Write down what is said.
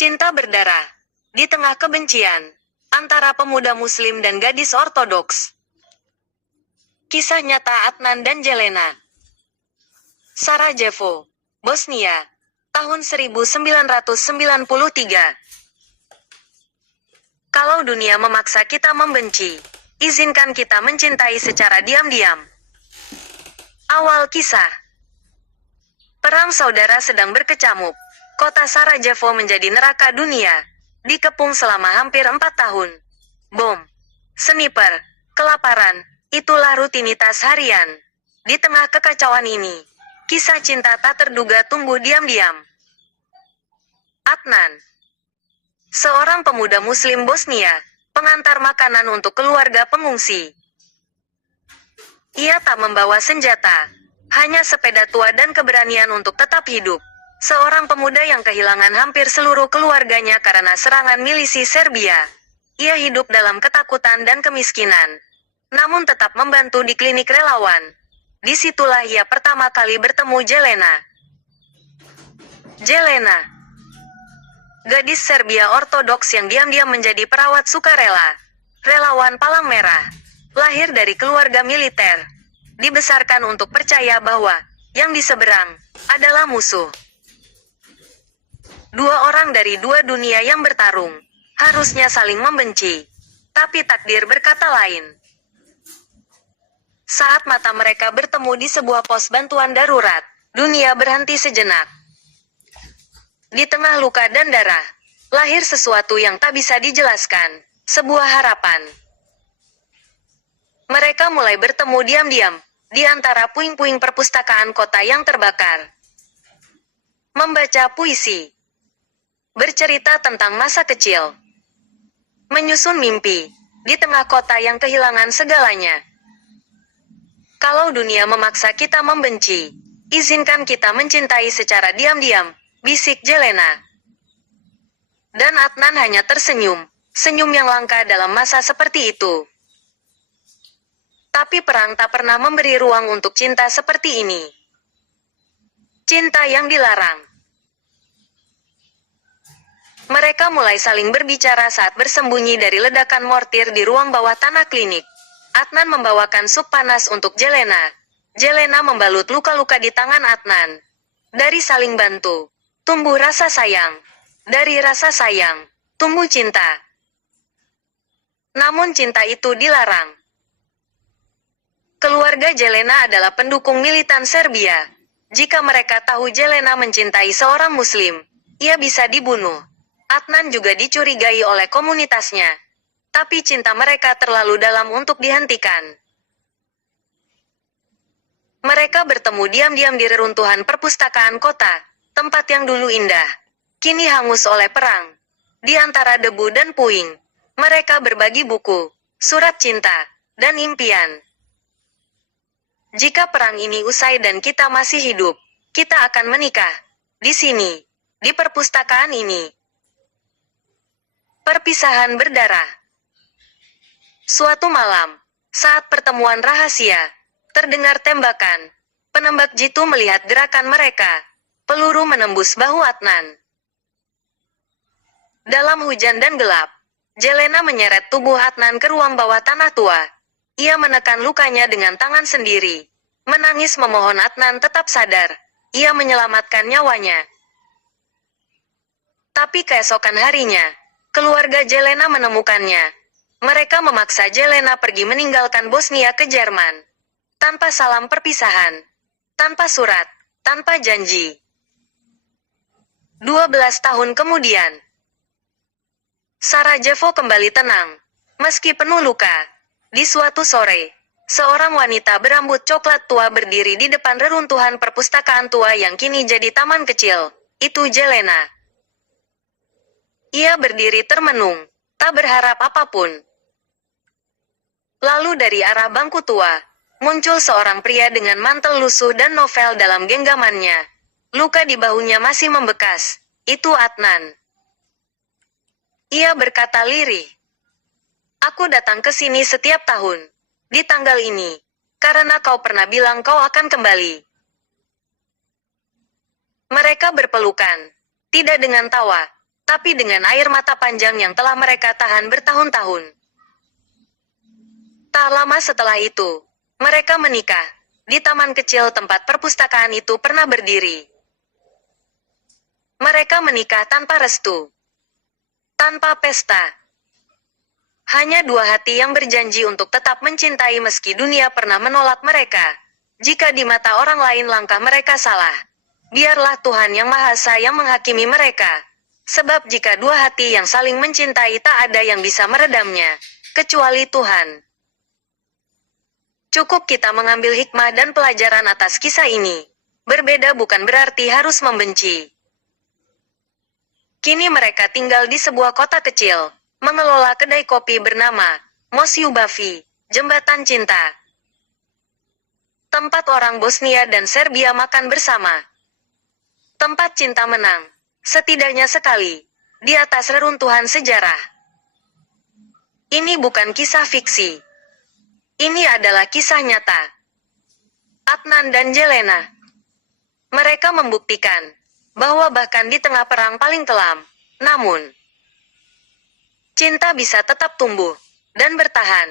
Cinta berdarah. Di tengah kebencian antara pemuda muslim dan gadis ortodoks. Kisah nyata Adnan dan Jelena. Sarajevo, Bosnia, tahun 1993. Kalau dunia memaksa kita membenci, izinkan kita mencintai secara diam-diam. Awal kisah. Perang saudara sedang berkecamuk. Kota Sarajevo menjadi neraka dunia. Dikepung selama hampir 4 tahun. Bom, sniper, kelaparan, itulah rutinitas harian. Di tengah kekacauan ini, kisah cinta tak terduga tumbuh diam-diam. Adnan, seorang pemuda muslim Bosnia, pengantar makanan untuk keluarga pengungsi. Ia tak membawa senjata, hanya sepeda tua dan keberanian untuk tetap hidup. Seorang pemuda yang kehilangan hampir seluruh keluarganya karena serangan milisi Serbia. Ia hidup dalam ketakutan dan kemiskinan, namun tetap membantu di klinik relawan. Disitulah ia pertama kali bertemu Jelena. Jelena, gadis Serbia Ortodoks yang diam-diam menjadi perawat sukarela, relawan Palang Merah, lahir dari keluarga militer, dibesarkan untuk percaya bahwa yang di seberang adalah musuh. Dua orang dari dua dunia yang bertarung, harusnya saling membenci. Tapi takdir berkata lain. Saat mata mereka bertemu di sebuah pos bantuan darurat, dunia berhenti sejenak. Di tengah luka dan darah, lahir sesuatu yang tak bisa dijelaskan, sebuah harapan. Mereka mulai bertemu diam-diam, di antara puing-puing perpustakaan kota yang terbakar. Membaca puisi. Bercerita tentang masa kecil. Menyusun mimpi, di tengah kota yang kehilangan segalanya. Kalau dunia memaksa kita membenci, izinkan kita mencintai secara diam-diam, bisik Jelena. Dan Adnan hanya tersenyum, senyum yang langka dalam masa seperti itu. Tapi perang tak pernah memberi ruang untuk cinta seperti ini. Cinta yang dilarang. Mereka mulai saling berbicara saat bersembunyi dari ledakan mortir di ruang bawah tanah klinik. Adnan membawakan sup panas untuk Jelena. Jelena membalut luka-luka di tangan Adnan. Dari saling bantu, tumbuh rasa sayang. Dari rasa sayang, tumbuh cinta. Namun cinta itu dilarang. Keluarga Jelena adalah pendukung militan Serbia. Jika mereka tahu Jelena mencintai seorang muslim, ia bisa dibunuh. Adnan juga dicurigai oleh komunitasnya. Tapi cinta mereka terlalu dalam untuk dihentikan. Mereka bertemu diam-diam di reruntuhan perpustakaan kota, tempat yang dulu indah. Kini hangus oleh perang. Di antara debu dan puing, mereka berbagi buku, surat cinta, dan impian. Jika perang ini usai dan kita masih hidup, kita akan menikah. Di sini, di perpustakaan ini. Perpisahan berdarah. Suatu malam, saat pertemuan rahasia, terdengar tembakan. Penembak jitu melihat gerakan mereka. Peluru menembus bahu Adnan. Dalam hujan dan gelap, Jelena menyeret tubuh Adnan ke ruang bawah tanah tua. Ia menekan lukanya dengan tangan sendiri. Menangis memohon Adnan tetap sadar. Ia menyelamatkan nyawanya. Tapi keesokan harinya, keluarga Jelena menemukannya. Mereka memaksa Jelena pergi meninggalkan Bosnia ke Jerman. Tanpa salam perpisahan. Tanpa surat. Tanpa janji. 12 tahun kemudian. Sarajevo kembali tenang. Meski penuh luka. Di suatu sore, seorang wanita berambut coklat tua berdiri di depan reruntuhan perpustakaan tua yang kini jadi taman kecil. Itu Jelena. Ia berdiri termenung, tak berharap apapun. Lalu dari arah bangku tua, muncul seorang pria dengan mantel lusuh dan novel dalam genggamannya. Luka di bahunya masih membekas. Itu Adnan. Ia berkata lirih. Aku datang ke sini setiap tahun, di tanggal ini, karena kau pernah bilang kau akan kembali. Mereka berpelukan, tidak dengan tawa, tapi dengan air mata panjang yang telah mereka tahan bertahun-tahun. Tak lama setelah itu, mereka menikah. Di taman kecil tempat perpustakaan itu pernah berdiri. Mereka menikah tanpa restu, tanpa pesta. Hanya dua hati yang berjanji untuk tetap mencintai meski dunia pernah menolak mereka. Jika di mata orang lain langkah mereka salah, biarlah Tuhan Yang Maha Esa yang menghakimi mereka. Sebab jika dua hati yang saling mencintai tak ada yang bisa meredamnya, kecuali Tuhan. Cukup kita mengambil hikmah dan pelajaran atas kisah ini. Berbeda bukan berarti harus membenci. Kini mereka tinggal di sebuah kota kecil, mengelola kedai kopi bernama Mosyubavi, Jembatan Cinta. Tempat orang Bosnia dan Serbia makan bersama. Tempat cinta menang, setidaknya sekali, di atas reruntuhan sejarah. Ini bukan kisah fiksi. Ini adalah kisah nyata. Adnan dan Jelena. Mereka membuktikan bahwa bahkan di tengah perang paling kelam, namun cinta bisa tetap tumbuh dan bertahan.